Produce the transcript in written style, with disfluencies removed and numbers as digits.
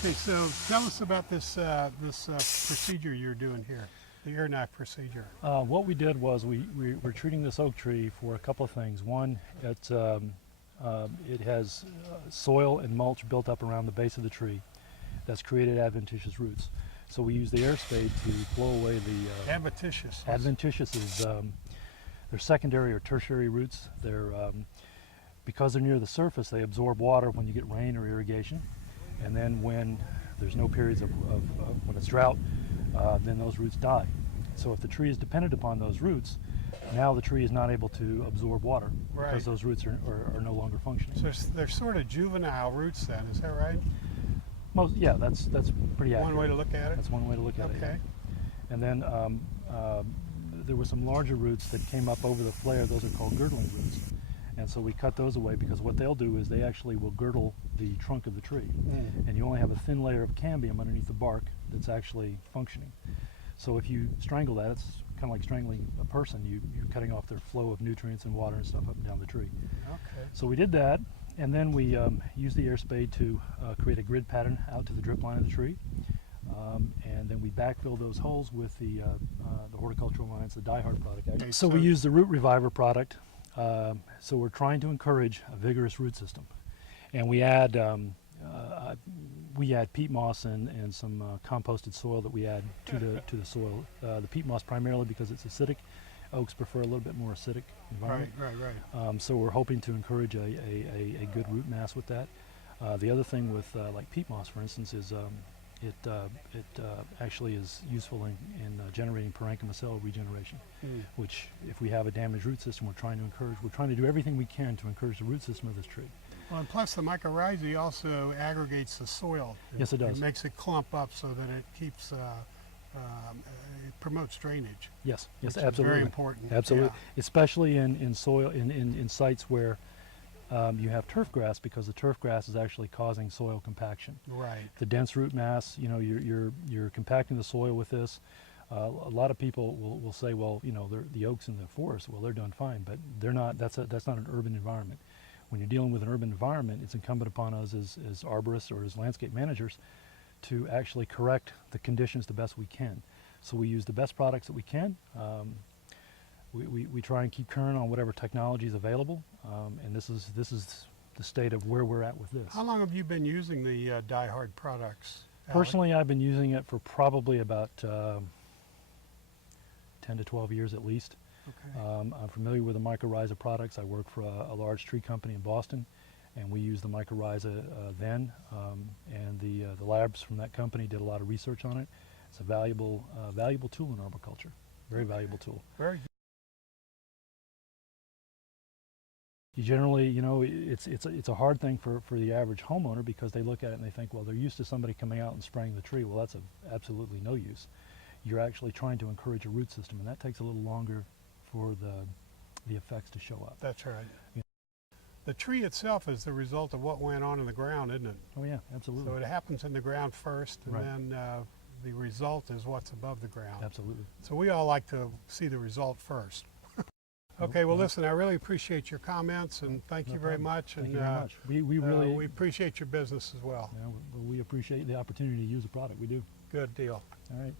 Okay, so tell us about this procedure you're doing here, the air knife procedure. What we did was we're treating this oak tree for a couple of things. One, it has soil and mulch built up around the base of the tree that's created adventitious roots. So we use the air spade to blow away the Adventitious. adventitious is they're secondary or tertiary roots. They're because they're near the surface, they absorb water when you get rain or irrigation, and then when there's no periods of when it's drought, then those roots die. So if the tree is dependent upon those roots, now the tree is not able to absorb water because those roots are no longer functioning. So they're sort of juvenile roots then, is that right? Yeah, that's pretty accurate. One way to look at it? That's one way to look at it. Okay. And then there were some larger roots that came up over the flare. Those are called girdling roots. And so we cut those away because what they'll do is they actually will girdle the trunk of the tree. And you only have a thin layer of cambium underneath the bark that's actually functioning. So if you strangle that, it's kind of like strangling a person. You're cutting off their flow of nutrients and water and stuff up and down the tree. Okay. So we did that, and then we used the air spade to create a grid pattern out to the drip line of the tree. And then we backfill those holes with the Horticultural Alliance, the Die Hard product. Okay, so we use the Root Reviver product. So we're trying to encourage a vigorous root system, and we add peat moss and some composted soil that we add to the soil. The peat moss primarily because it's acidic. Oaks prefer a little bit more acidic environment. Right. So we're hoping to encourage a good root mass with that. The other thing with like peat moss, for instance, is it actually is useful in generating parenchyma cell regeneration, which if we have a damaged root system, we're trying to do everything we can to encourage the root system of this tree. Well, and plus the mycorrhizae also aggregates the soil. Yes, it does. It makes it clump up so that it keeps, it promotes drainage. Yes, Which absolutely. is very important. Absolutely, Yeah. especially in soil in sites where you have turf grass, because the turf grass is actually causing soil compaction. Right. The dense root mass, you know, you're compacting the soil with this. A lot of people will say, well, you know, the oaks in the forest, well, they're doing fine, but they're not. That's not an urban environment. When you're dealing with an urban environment, it's incumbent upon us as arborists or as landscape managers to actually correct the conditions the best we can. So we use the best products that we can. We try and keep current on whatever technology is available, and this is the state of where we're at with this. How long have you been using the Die Hard products, Alec? Personally, I've been using it for probably about 10 to 12 years at least. Okay. I'm familiar with the mycorrhiza products. I work for a large tree company in Boston, and we used the mycorrhiza then, and the labs from that company did a lot of research on it. It's a valuable tool in arboriculture, very valuable tool. Very good. You generally, you know, it's a hard thing for the average homeowner, because they look at it and they think, well, they're used to somebody coming out and spraying the tree. Well, that's absolutely no use. You're actually trying to encourage a root system, and that takes a little longer for the effects to show up. That's right. Yeah. The tree itself is the result of what went on in the ground, isn't it? Oh yeah, absolutely. So it happens in the ground first, and then the result is what's above the ground. Absolutely. So we all like to see the result first. Okay, well listen, I really appreciate your comments, and thank you very much. Thank you very much. We really we appreciate your business as well. we appreciate the opportunity to use the product. We do. Good deal. All right.